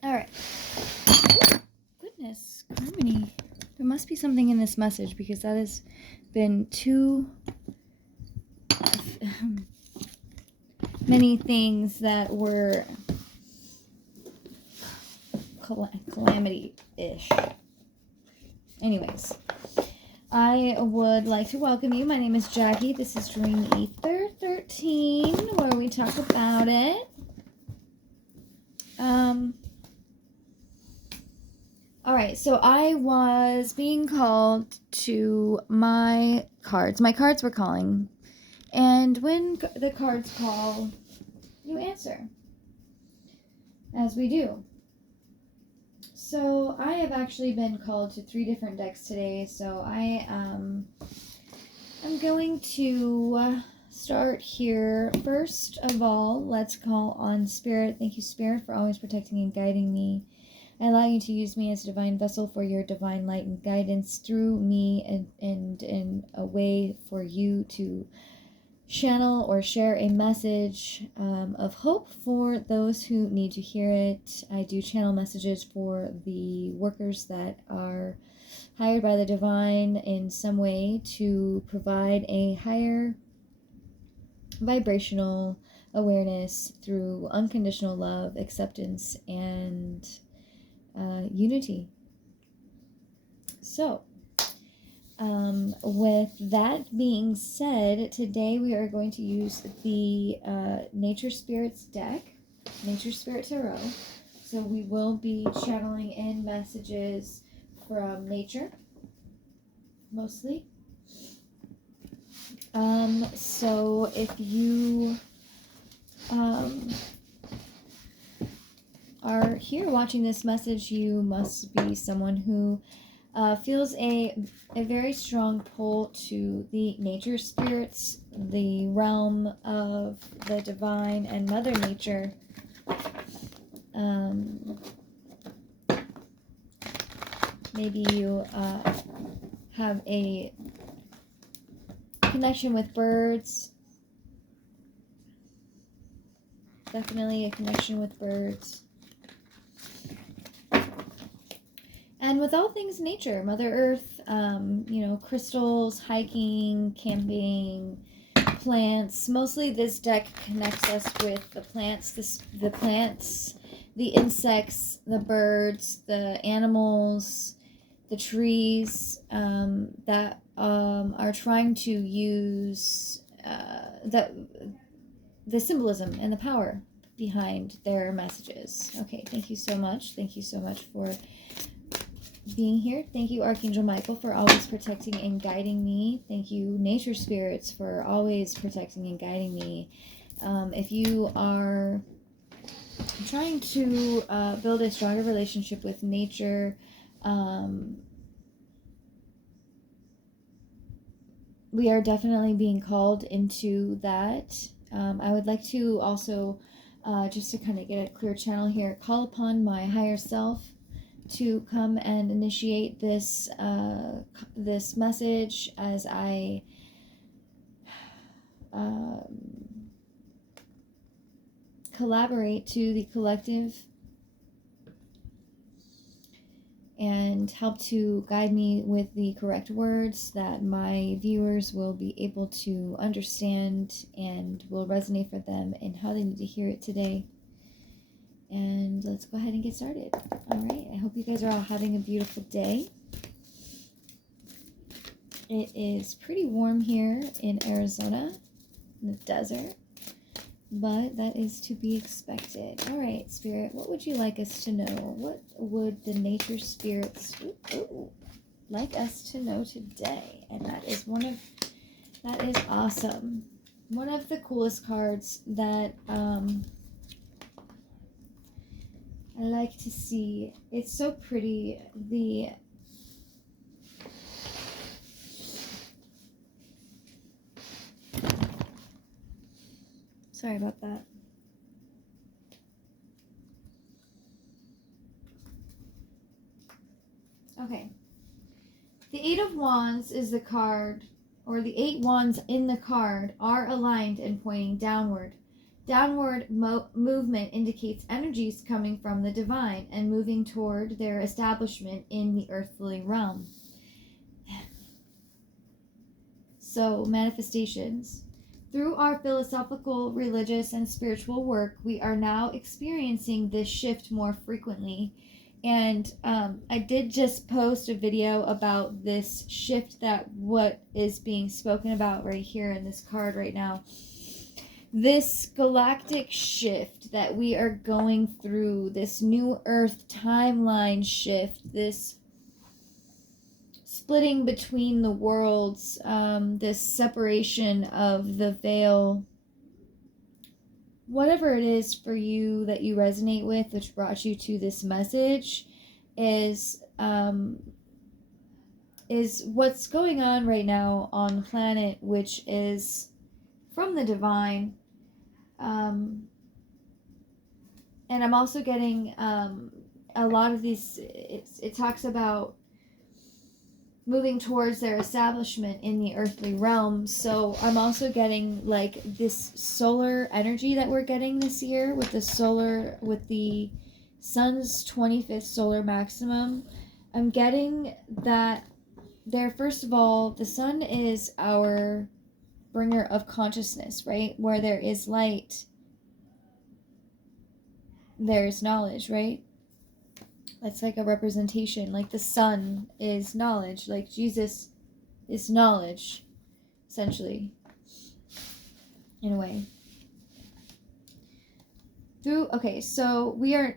All right. Goodness, Harmony. There must be something in this message because that has been too many things that were calamity-ish. Anyways, I would like to welcome you. My name is Jackie. This is Dream Ether 13, where we talk about it. Alright, so I was being called to my cards. My cards were calling. And when the cards call, you answer. As we do. So I have actually been called to 3 different decks today. So I'm going to start here. First of all, let's call on Spirit. Thank you, Spirit, for always protecting and guiding me. I allow you to use me as a divine vessel for your divine light and guidance through me and in a way for you to channel or share a message of hope for those who need to hear it. I do channel messages for the workers that are hired by the divine in some way to provide a higher vibrational awareness through unconditional love, acceptance, and unity. So, with that being said, today we are going to use the Nature Spirits deck, Nature Spirit Tarot. So we will be channeling in messages from nature, mostly. So if you are here watching this message, you must be someone who feels a very strong pull to the nature spirits, the realm of the divine and Mother Nature. Maybe you have a connection with birds. Definitely a connection with birds. And with all things nature, Mother Earth, crystals, hiking, camping, plants. Mostly this deck connects us with the plants, the insects, the birds, the animals, the trees that are trying to use the symbolism and the power behind their messages. Okay, thank you so much. Thank you so much for being here. Thank you, Archangel Michael, for always protecting and guiding me. Thank you, Nature Spirits, for always protecting and guiding me. If you are trying to build a stronger relationship with nature, we are definitely being called into that. I would like to also, just to kind of get a clear channel here, call upon my higher self to come and initiate this this message as I collaborate to the collective and help to guide me with the correct words that my viewers will be able to understand and will resonate for them and how they need to hear it today. And let's go ahead and get started. All right, I hope you guys are all having a beautiful day. It is pretty warm here in Arizona, in the desert, but that is to be expected. All right, Spirit, what would you like us to know? What would the nature spirits like us to know today? And that is awesome. One of the coolest cards that I like to see. It's so pretty. Sorry about that. Okay. The Eight of Wands is the card, or the 8 wands in the card are aligned and pointing downward. Downward movement indicates energies coming from the divine and moving toward their establishment in the earthly realm. So, manifestations. Through our philosophical, religious, and spiritual work, we are now experiencing this shift more frequently. And I did just post a video about this shift, that what is being spoken about right here in this card right now. This galactic shift that we are going through, this new earth timeline shift, this splitting between the worlds, this separation of the veil, whatever it is for you that you resonate with, which brought you to this message, is what's going on right now on the planet, which is from the divine. And I'm also getting a lot of these, it talks about moving towards their establishment in the earthly realm. So I'm also getting like this solar energy that we're getting this year with the sun's 25th solar maximum. I'm getting that there, first of all, the sun is our bringer of consciousness, right? Where there is light, there's knowledge, right? That's like a representation. Like the sun is knowledge. Like Jesus is knowledge, essentially, in a way. So we are,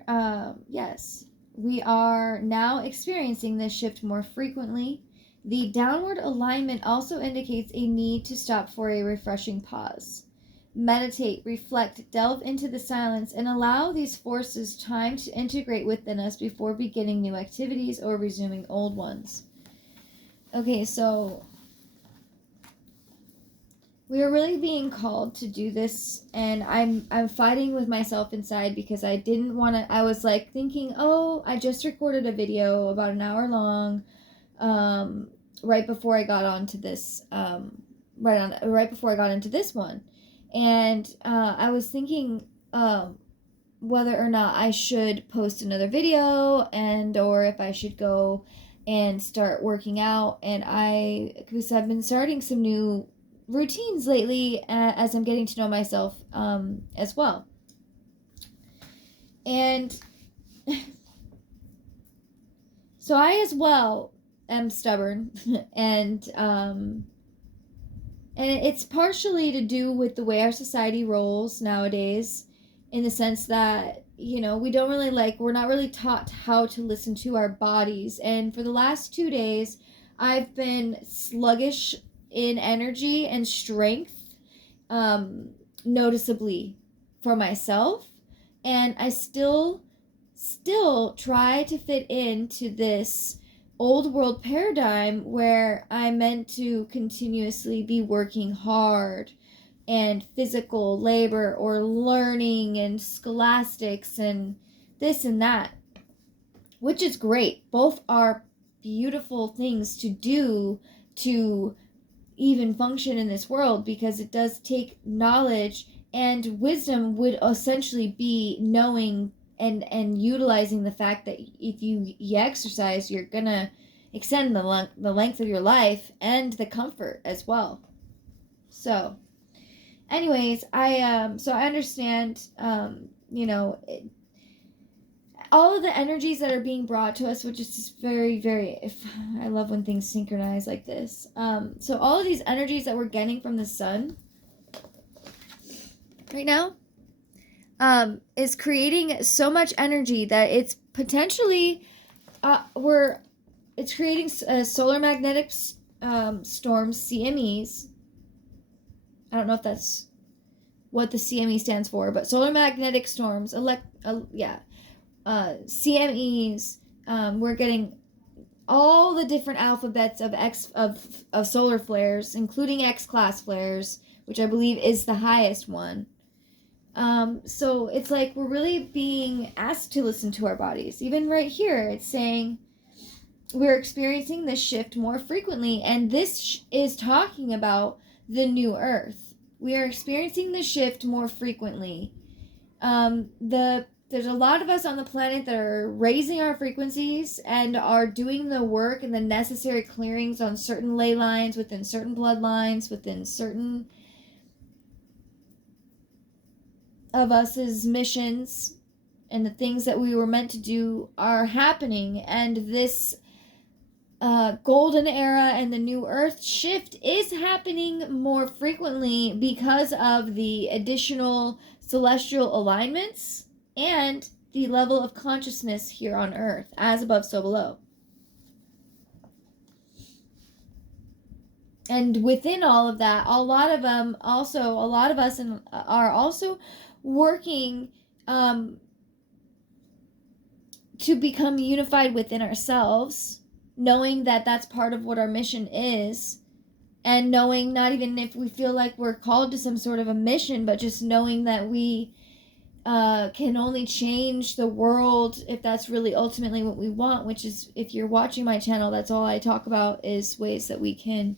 we are now experiencing this shift more frequently. The downward alignment also indicates a need to stop for a refreshing pause. Meditate, reflect, delve into the silence, and allow these forces time to integrate within us before beginning new activities or resuming old ones. Okay, so we are really being called to do this, and I'm fighting with myself inside because I didn't want to. I was like thinking, oh, I just recorded a video about an hour long, right before I got onto this, right before I got into this one. And I was thinking whether or not I should post another video, or if I should go and start working out. And because I've been starting some new routines lately as I'm getting to know myself as well. And so I as well am stubborn and it's partially to do with the way our society rolls nowadays, in the sense that, we're not really taught how to listen to our bodies. And for the last 2 days, I've been sluggish in energy and strength, noticeably for myself. And I still try to fit into this old world paradigm where I'm meant to continuously be working hard and physical labor or learning and scholastics and this and that, which is great. Both are beautiful things to do to even function in this world, because it does take knowledge, and wisdom would essentially be knowing and utilizing the fact that if you exercise, you're gonna extend the length of your life and the comfort as well. So anyways, I understand, all of the energies that are being brought to us, which is just very, very, I love when things synchronize like this. So all of these energies that we're getting from the sun right now, is creating so much energy that it's potentially, it's creating solar magnetic storms, CMEs. I don't know if that's what the CME stands for, but solar magnetic storms, CMEs. We're getting all the different alphabets of solar flares, including X-class flares, which I believe is the highest one. So it's like we're really being asked to listen to our bodies. Even right here, it's saying we're experiencing this shift more frequently, and this is talking about the new earth, We are experiencing the shift more frequently. There's a lot of us on the planet that are raising our frequencies and are doing the work and the necessary clearings on certain ley lines, within certain bloodlines, within certain of us's missions, and the things that we were meant to do are happening. And this golden era and the new earth shift is happening more frequently because of the additional celestial alignments and the level of consciousness here on earth, as above so below. And within all of that, a lot of us are also working to become unified within ourselves, knowing that that's part of what our mission is, and knowing, not even if we feel like we're called to some sort of a mission, but just knowing that we can only change the world if that's really ultimately what we want, which is, if you're watching my channel, that's all I talk about, is ways that we can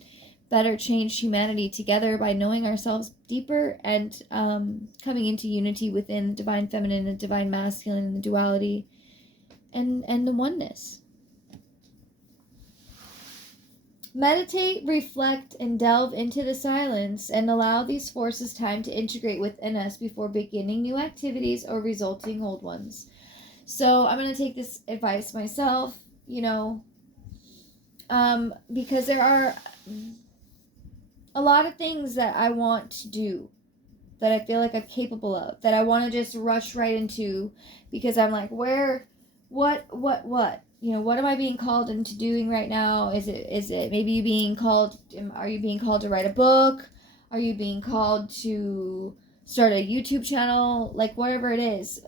better change humanity together by knowing ourselves deeper and coming into unity within the divine feminine and divine masculine and the duality and the oneness. Meditate, reflect, and delve into the silence, and allow these forces time to integrate within us before beginning new activities or resulting old ones. So I'm going to take this advice myself, because there are a lot of things that I want to do, that I feel like I'm capable of, that I want to just rush right into, because I'm like, what? What am I being called into doing right now? Is it maybe you being called, are you being called to write a book? Are you being called to start a YouTube channel? Like, whatever it is,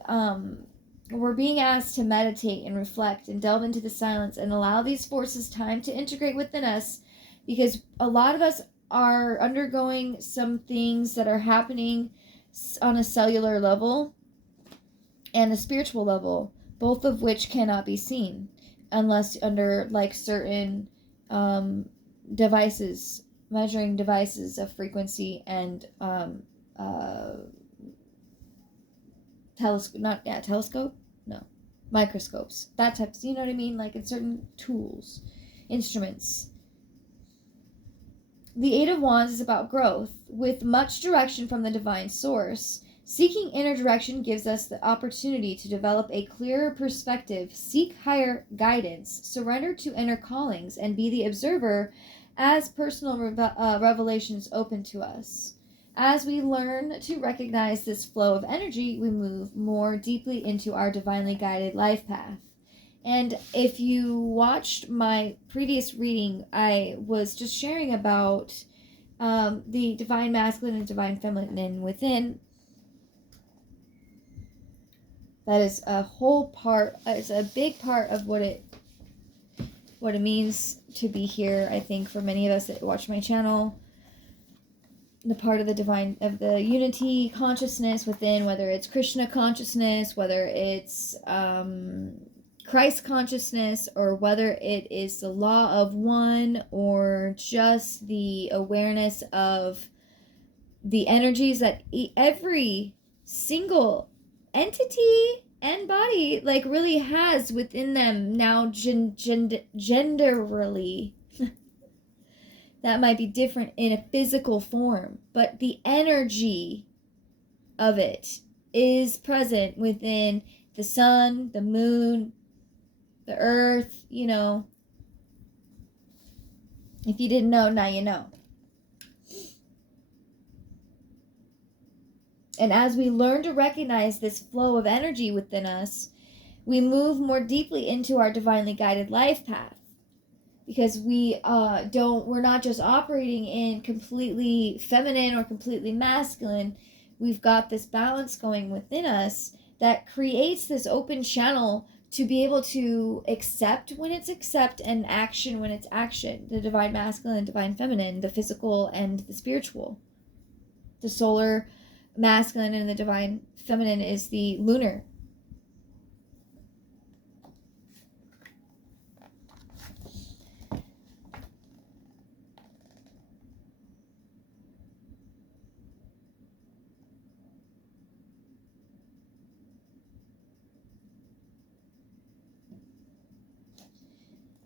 we're being asked to meditate and reflect and delve into the silence and allow these forces time to integrate within us, because a lot of us are undergoing some things that are happening on a cellular level and a spiritual level, both of which cannot be seen unless under like certain devices, measuring devices of frequency and microscopes, that type, you know what I mean, like in certain tools, instruments. The Eight of Wands is about growth, with much direction from the divine source. Seeking inner direction gives us the opportunity to develop a clearer perspective, seek higher guidance, surrender to inner callings, and be the observer as personal revelations open to us. As we learn to recognize this flow of energy, we move more deeply into our divinely guided life path. And if you watched my previous reading, I was just sharing about the divine masculine and divine feminine within. That is a whole part, it's a big part of what it means to be here, I think, for many of us that watch my channel. The part of the divine, of the unity consciousness within, whether it's Krishna consciousness, whether it's Christ consciousness, or whether it is the law of one, or just the awareness of the energies that every single entity and body like really has within them now, genderally. That might be different in a physical form, but the energy of it is present within the sun, the moon, the earth, If you didn't know, now you know. And as we learn to recognize this flow of energy within us, we move more deeply into our divinely guided life path. Because we're not just operating in completely feminine or completely masculine. We've got this balance going within us that creates this open channel to be able to accept when it's accept and action when it's action. The divine masculine and divine feminine, the physical and the spiritual. The solar masculine and the divine feminine is the lunar.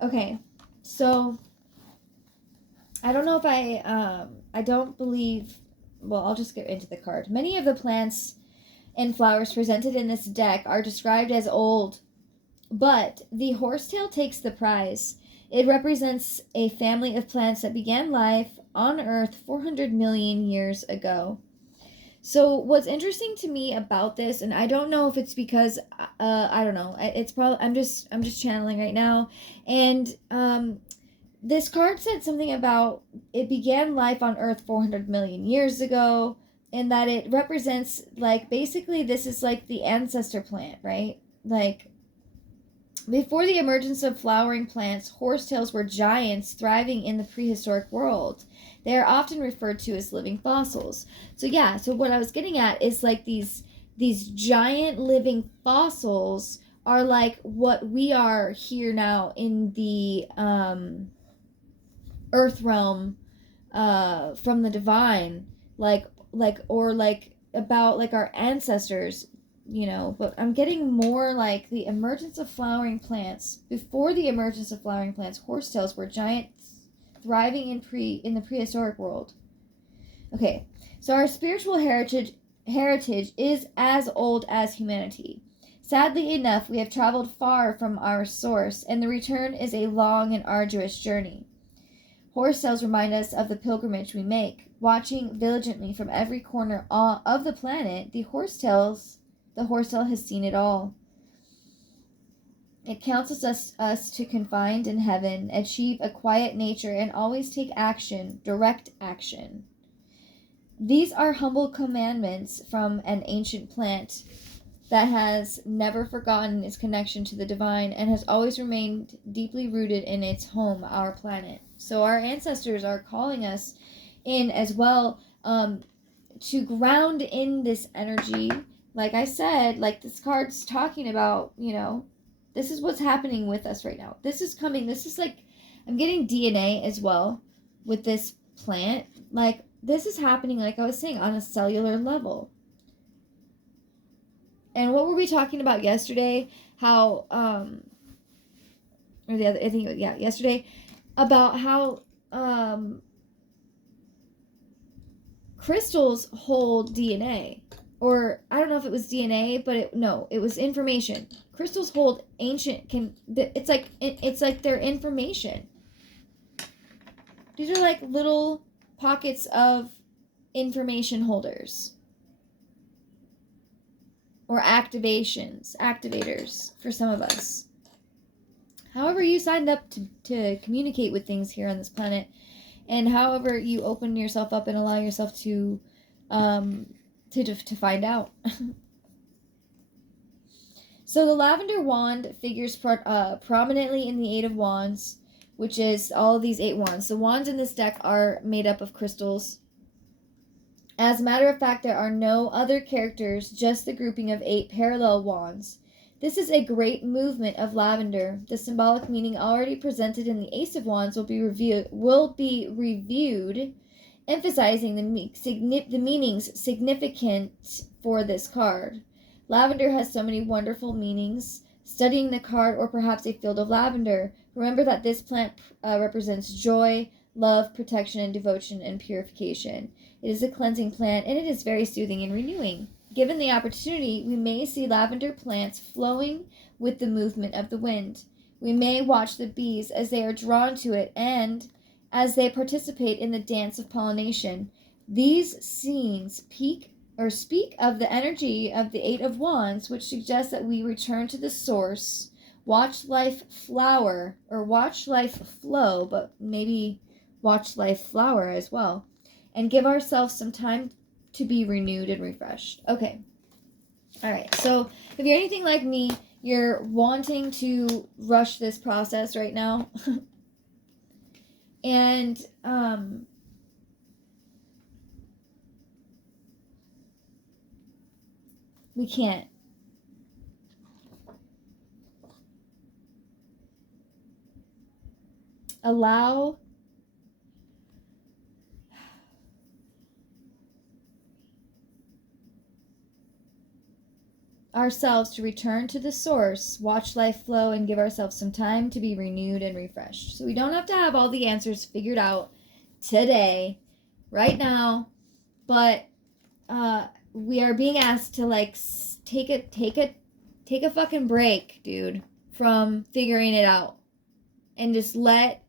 Okay, so I don't know if I don't believe, well, I'll just get into the card. Many of the plants and flowers presented in this deck are described as old, but the horsetail takes the prize. It represents a family of plants that began life on Earth 400 million years ago. So what's interesting to me about this, and I don't know if it's because I don't know, it's probably I'm just channeling right now, and this card said something about it began life on Earth 400 million years ago, and that it represents, like, basically this is like the ancestor plant, right? Like, before the emergence of flowering plants, horsetails were giants thriving in the prehistoric world. They are often referred to as living fossils. So yeah, so what I was getting at is like these giant living fossils are like what we are here now in the earth realm from the divine, like about like our ancestors, but I'm getting more like the emergence of flowering plants. Before the emergence of flowering plants, horsetails were giants thriving in the prehistoric world. Okay, so our spiritual heritage is as old as humanity. Sadly enough, we have traveled far from our source, and the return is a long and arduous journey. Horsetails remind us of the pilgrimage we make. Watching vigilantly from every corner of the planet, the horsetail has seen it all. It counsels us to confide in heaven, achieve a quiet nature, and always take action, direct action. These are humble commandments from an ancient plant that has never forgotten its connection to the divine and has always remained deeply rooted in its home, our planet. So our ancestors are calling us in as well, to ground in this energy. Like I said, like this card's talking about, this is what's happening with us right now. This is coming. This is like, I'm getting DNA as well with this plant. Like, this is happening, like I was saying, on a cellular level. And what were we talking about yesterday? How, or the other, I think, yeah, yesterday, about how, crystals hold DNA. Or, I don't know if it was DNA, but it was information. Crystals hold it's like their information. These are like little pockets of information holders. Or activators for some of us. However you signed up to communicate with things here on this planet, and however you open yourself up and allow yourself to find out. So the lavender wand figures prominently in the Eight of Wands, which is all of these 8 wands. The wands in this deck are made up of crystals. As a matter of fact, there are no other characters, just the grouping of 8 parallel wands. This is a great movement of lavender. The symbolic meaning already presented in the Ace of Wands will be reviewed, emphasizing the meanings significant for this card. Lavender has so many wonderful meanings. Studying the card, or perhaps a field of lavender, remember that this plant represents joy, love, protection, and devotion, and purification. It is a cleansing plant, and it is very soothing and renewing. Given the opportunity, we may see lavender plants flowing with the movement of the wind. We may watch the bees as they are drawn to it and as they participate in the dance of pollination. These scenes speak of the energy of the Eight of Wands, which suggests that we return to the source, watch life flower, or watch life flow, but maybe watch life flower as well, and give ourselves some time to be renewed and refreshed. Okay. All right. So if you're anything like me, you're wanting to rush this process right now. And we can't. Allow ourselves to return to the source, watch life flow, and give ourselves some time to be renewed and refreshed. So we don't have to have all the answers figured out today, right now, but we are being asked to like take a fucking break, dude, from figuring it out, and just let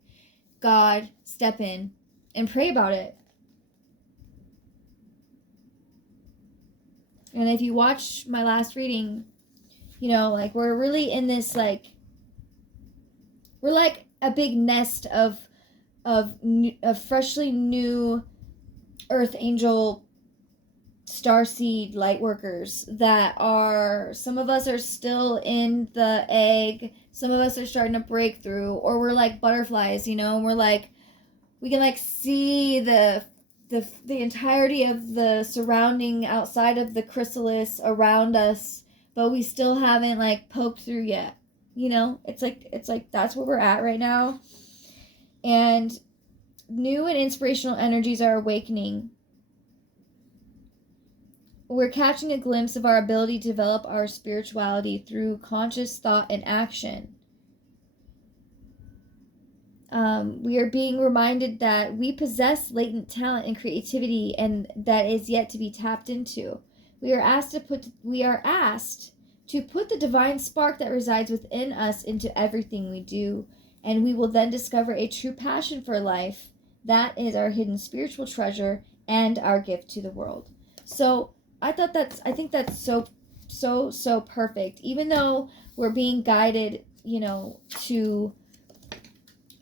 God step in and pray about it. And if you watch my last reading, like we're really in this we're like a big nest of freshly new earth angel starseed light workers that are, some of us are still in the egg, some of us are starting to break through, or we're like butterflies, and we're like, we can like see the entirety of the surrounding outside of the chrysalis around us, but we still haven't like poked through yet. It's like that's where we're at right now. And new and inspirational energies are awakening. We're catching a glimpse of our ability to develop our spirituality through conscious thought and action. We are being reminded that we possess latent talent and creativity, and that is yet to be tapped into. We are asked to put the divine spark that resides within us into everything we do, and we will then discover a true passion for life. That is our hidden spiritual treasure and our gift to the world. So I think that's so perfect. Even though we're being guided, to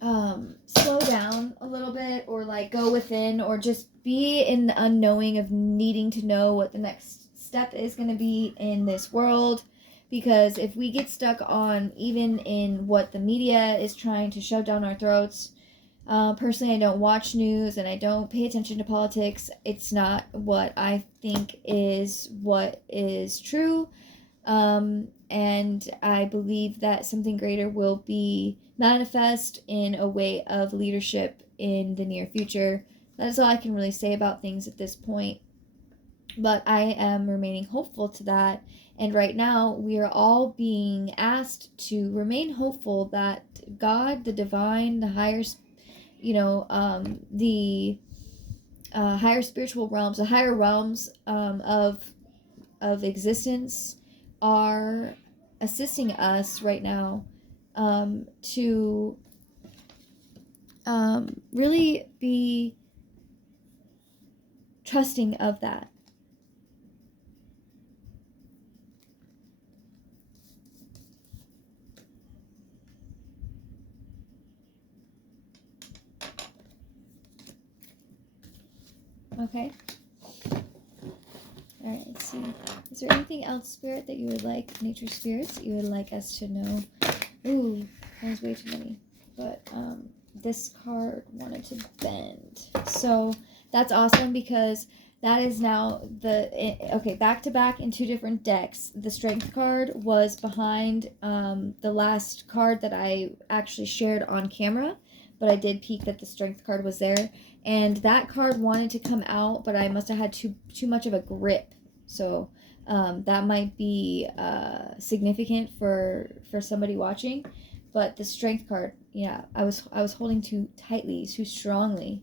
slow down a little bit, or like go within, or just be in the unknowing of needing to know what the next step is going to be in this world. Because if we get stuck on even in what the media is trying to shove down our throats, personally, I don't watch news and I don't pay attention to politics. It's not what I think is what is true. And I believe that something greater will be manifest in a way of leadership in the near future. That is all I can really say about things at this point. But I am remaining hopeful to that. And right now, we are all being asked to remain hopeful that God, the divine, the higher, the higher spiritual realms, the higher realms of existence are assisting us right now to really be trusting of that. Okay. All right, let's see. Is there anything else, Spirit, that you would like, nature spirits, that you would like us to know? Ooh, that was way too many. But this card wanted to bend. So that's awesome, because that is now back to back in two different decks. The Strength card was behind the last card that I actually shared on camera, but I did peek that the Strength card was there. And that card wanted to come out, but I must have had too much of a grip. So that might be significant for somebody watching. But the Strength card, yeah, I was holding too tightly, too strongly,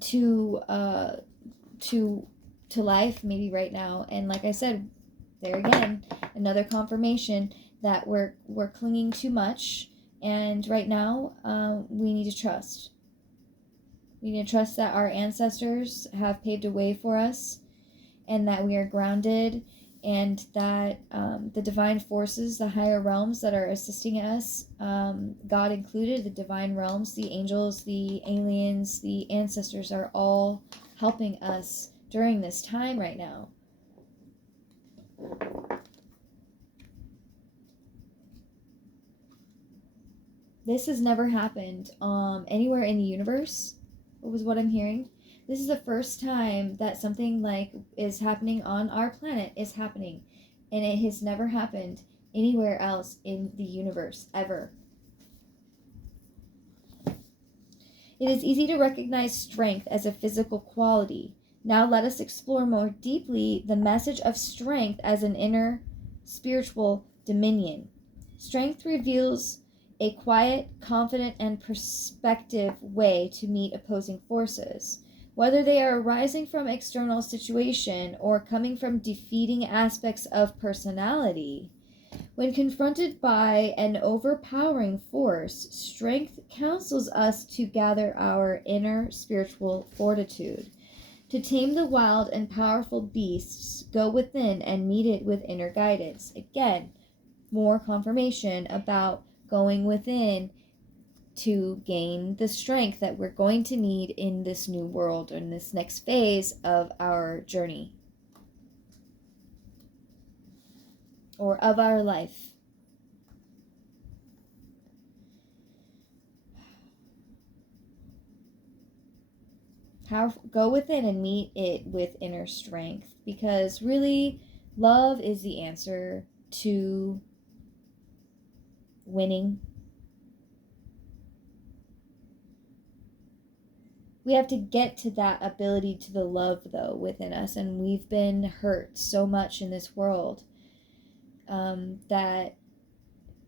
to life maybe right now. And like I said, there again, another confirmation that we're clinging too much. And right now, we need to trust. We need to trust that our ancestors have paved a way for us, and that we are grounded, and that the divine forces, the higher realms that are assisting us, God included, the divine realms, the angels, the aliens, the ancestors, are all helping us during this time right now. This has never happened anywhere in the universe, was what I'm hearing. This is the first time that something like is happening on our planet is happening, and it has never happened anywhere else in the universe ever. It is easy to recognize strength as a physical quality. Now let us explore more deeply the message of strength as an inner spiritual dominion. Strength reveals a quiet, confident, and perspective way to meet opposing forces. Whether they are arising from external situation or coming from defeating aspects of personality, when confronted by an overpowering force, strength counsels us to gather our inner spiritual fortitude. To tame the wild and powerful beasts, go within and meet it with inner guidance. Again, more confirmation about going within to gain the strength that we're going to need in this new world, in this next phase of our journey or of our life. Go within and meet it with inner strength, because really love is the answer to winning. We have to get to that ability to the love, though, within us, and we've been hurt so much in this world that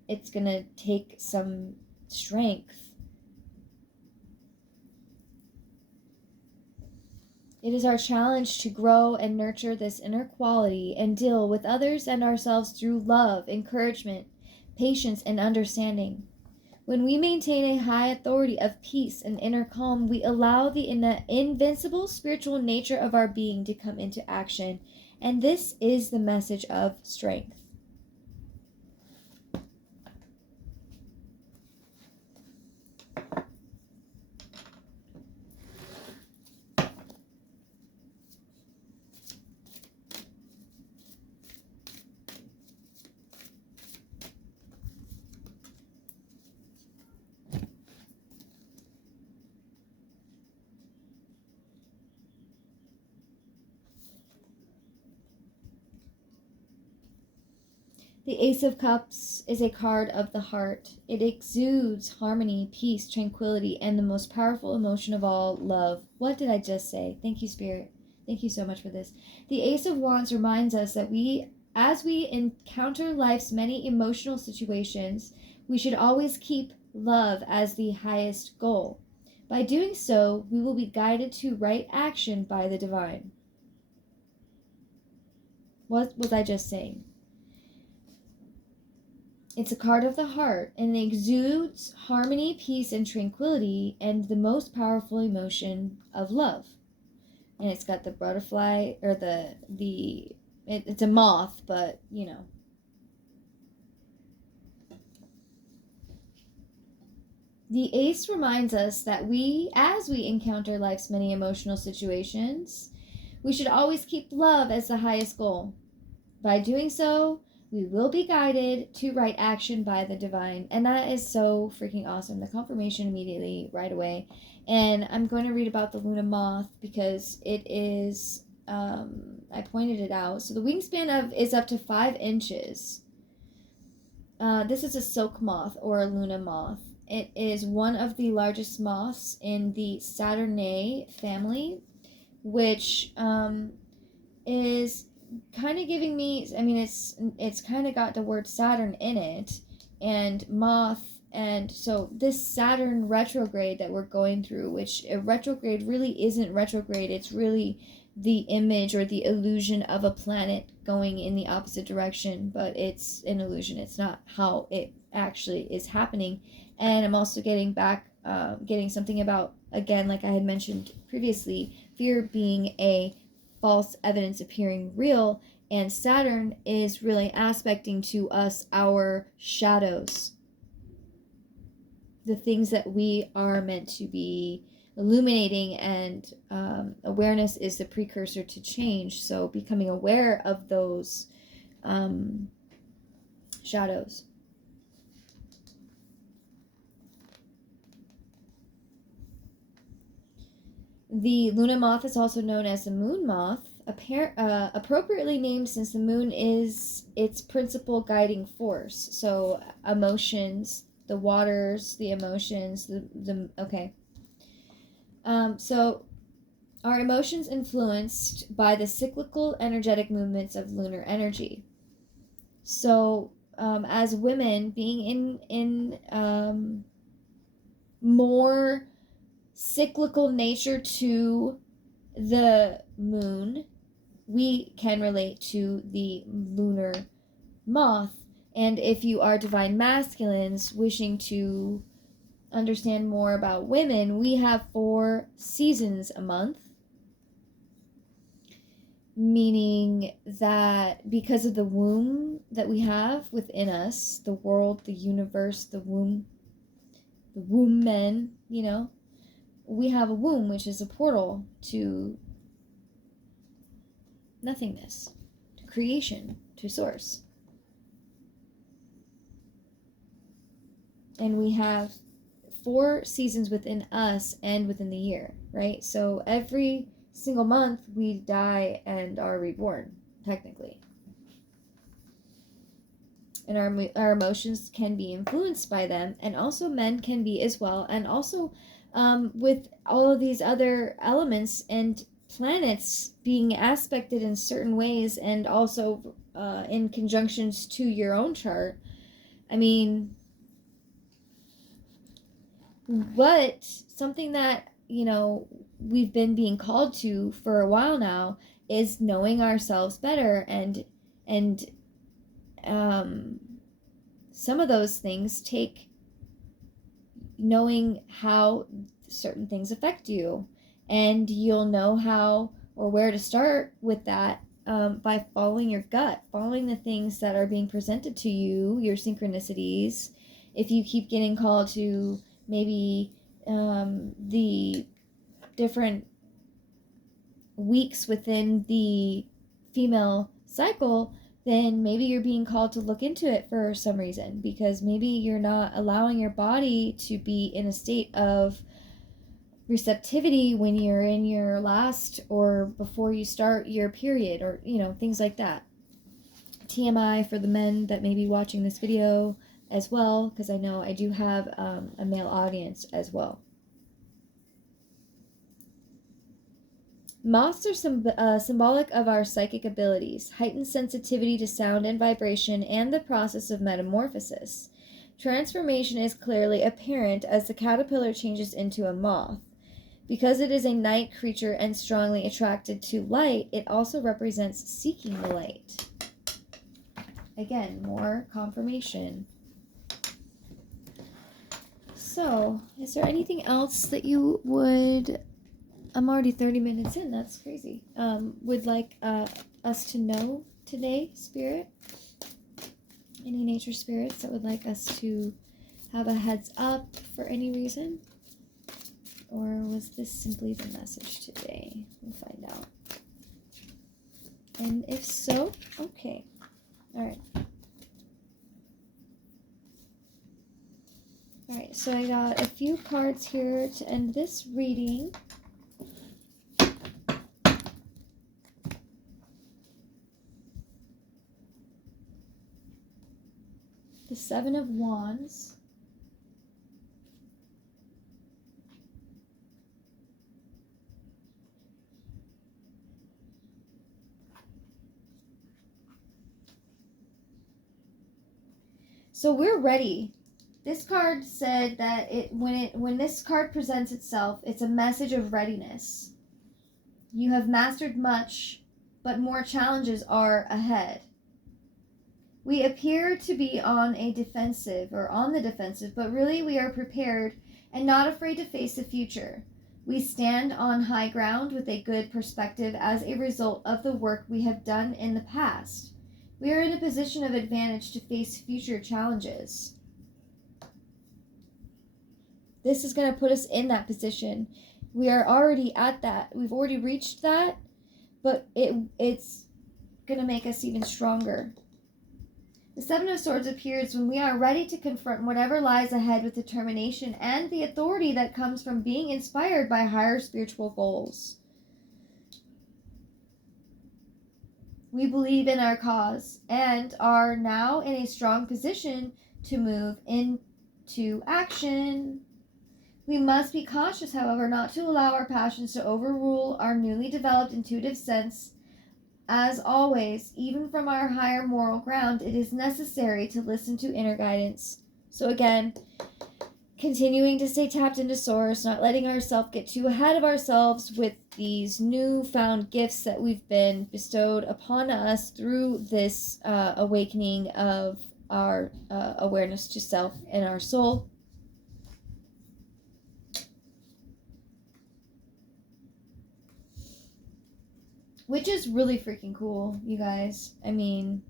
it's gonna take some strength. It is our challenge to grow and nurture this inner quality and deal with others and ourselves through love, encouragement, patience, and understanding. When we maintain a high authority of peace and inner calm, we allow the invincible spiritual nature of our being to come into action. And this is the message of strength. The Ace of Cups is a card of the heart. It exudes harmony, peace, tranquility, and the most powerful emotion of all, love. What did I just say? Thank you, Spirit. Thank you so much for this. The Ace of Wands reminds us that as we encounter life's many emotional situations, we should always keep love as the highest goal. By doing so, we will be guided to right action by the divine. What was I just saying? It's a card of the heart, and it exudes harmony, peace, and tranquility, and the most powerful emotion of love. And it's got the butterfly, or it's a moth, but, you know. The ace reminds us that as we encounter life's many emotional situations, we should always keep love as the highest goal. By doing so, we will be guided to right action by the divine. And that is so freaking awesome. The confirmation immediately, right away. And I'm going to read about the Luna moth because it is, I pointed it out. So the wingspan is up to 5 inches. This is a silk moth or a Luna moth. It is one of the largest moths in the Saturnae family, which is kind of giving me, I mean, it's kind of got the word Saturn in it, and moth, and so this Saturn retrograde that we're going through, which a retrograde really isn't retrograde, it's really the image or the illusion of a planet going in the opposite direction, but it's an illusion. It's not how it actually is happening. And I'm also getting something about, again, like I had mentioned previously, fear being a false evidence appearing real, and Saturn is really aspecting to us our shadows, the things that we are meant to be illuminating, and awareness is the precursor to change. So becoming aware of those shadows. The Luna moth is also known as the moon moth, appropriately named since the moon is its principal guiding force. So emotions, the waters, the emotions, okay. So Are emotions influenced by the cyclical energetic movements of lunar energy? So, as women, being in more cyclical nature to the moon, we can relate to the lunar moth. And if you are divine masculines wishing to understand more about women, we have 4 seasons a month, meaning that because of the womb that we have within us, the world, the universe, the womb men, we have a womb, which is a portal to nothingness, to creation, to source. And we have 4 seasons within us and within the year, right? So every single month we die and are reborn, technically. And our emotions can be influenced by them, and also men can be as well. And also with all of these other elements and planets being aspected in certain ways, and also in conjunctions to your own chart. I mean, but something that, we've been being called to for a while now is knowing ourselves better, and some of those things take knowing how certain things affect you, and you'll know how or where to start with that by following your gut, following the things that are being presented to you, your synchronicities. If you keep getting called to maybe the different weeks within the female cycle, then maybe you're being called to look into it for some reason, because maybe you're not allowing your body to be in a state of receptivity when you're in your last or before you start your period, or things like that. TMI for the men that may be watching this video as well, because I know I do have a male audience as well. Moths are symbolic of our psychic abilities, heightened sensitivity to sound and vibration, and the process of metamorphosis. Transformation is clearly apparent as the caterpillar changes into a moth. Because it is a night creature and strongly attracted to light, it also represents seeking the light. Again, more confirmation. So, is there anything else that you would... I'm already 30 minutes in. That's crazy. Would like us to know today, Spirit? Any nature spirits that would like us to have a heads up for any reason? Or was this simply the message today? We'll find out. And if so, okay. Alright. Alright, so I got a few cards here to end this reading. The 7 of Wands. So we're ready. This card said that when this card presents itself, it's a message of readiness. You have mastered much, but more challenges are ahead. We appear to be on the defensive, but really we are prepared and not afraid to face the future. We stand on high ground with a good perspective as a result of the work we have done in the past. We are in a position of advantage to face future challenges. This is going to put us in that position. We are already at that. We've already reached that, but it's going to make us even stronger. The 7 of Swords appears when we are ready to confront whatever lies ahead with determination and the authority that comes from being inspired by higher spiritual goals. We believe in our cause and are now in a strong position to move into action. We must be cautious, however, not to allow our passions to overrule our newly developed intuitive sense. As always, even from our higher moral ground, it is necessary to listen to inner guidance. So again, continuing to stay tapped into source, not letting ourselves get too ahead of ourselves with these newfound gifts that we've been bestowed upon us through this awakening of our awareness to self and our soul. Which is really freaking cool, you guys. I mean,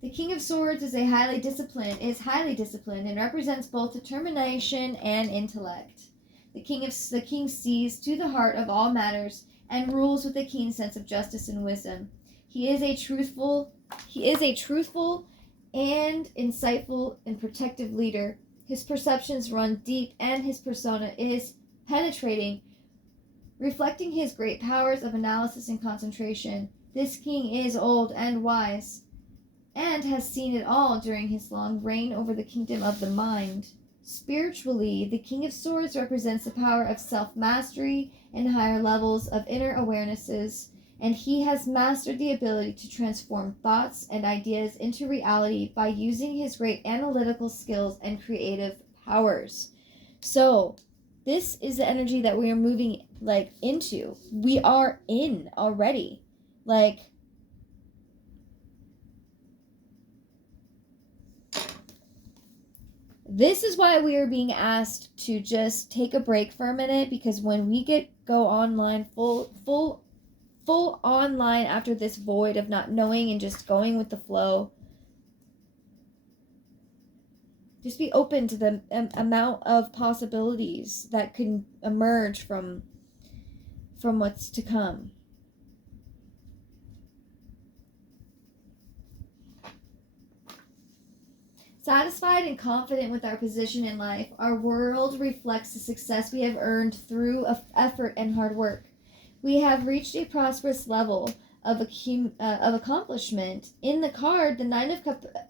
the King of Swords is highly disciplined and represents both determination and intellect. The king sees to the heart of all matters and rules with a keen sense of justice and wisdom. He is a truthful and insightful and protective leader. His perceptions run deep and his persona is penetrating, reflecting his great powers of analysis and concentration. This king is old and wise, and has seen it all during his long reign over the kingdom of the mind. Spiritually, the King of Swords represents the power of self-mastery and higher levels of inner awarenesses, and he has mastered the ability to transform thoughts and ideas into reality by using his great analytical skills and creative powers. So, this is the energy that we are moving into. We are in already. This is why we are being asked to just take a break for a minute, because when we go online full online after this void of not knowing and just going with the flow, just be open to the amount of possibilities that can emerge from what's to come. Satisfied and confident with our position in life, our world reflects the success we have earned through effort and hard work. We have reached a prosperous level of accomplishment. In the card, the Nine of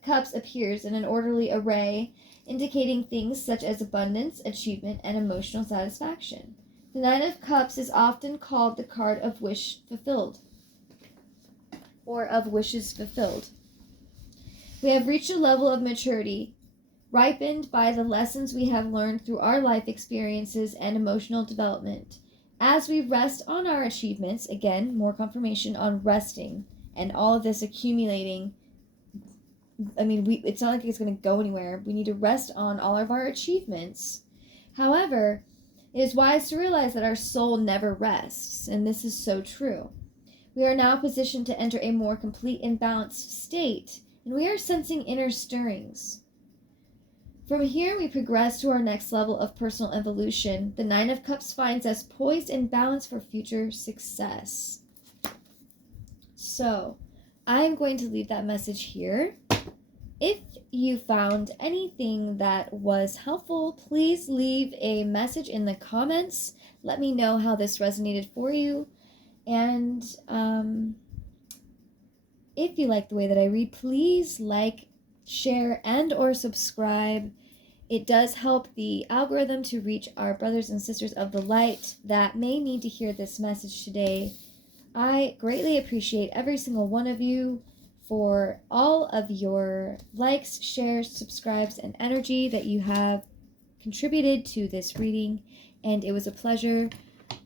Cups appears in an orderly array, indicating things such as abundance, achievement, and emotional satisfaction. The Nine of Cups is often called the card of wish fulfilled, or of wishes fulfilled. We have reached a level of maturity, ripened by the lessons we have learned through our life experiences and emotional development. As we rest on our achievements, again, more confirmation on resting and all of this accumulating. I mean, it's not like it's going to go anywhere. We need to rest on all of our achievements. However, it is wise to realize that our soul never rests, and this is so true. We are now positioned to enter a more complete and balanced state, and we are sensing inner stirrings. From here, we progress to our next level of personal evolution. The Nine of Cups finds us poised and balanced for future success. So, I'm going to leave that message here. If you found anything that was helpful, please leave a message in the comments. Let me know how this resonated for you. And, if you like the way that I read, please like, share, and or subscribe. It does help the algorithm to reach our brothers and sisters of the light that may need to hear this message today. I greatly appreciate every single one of you for all of your likes, shares, subscribes, and energy that you have contributed to this reading, and it was a pleasure.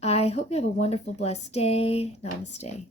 I hope you have a wonderful, blessed day. Namaste.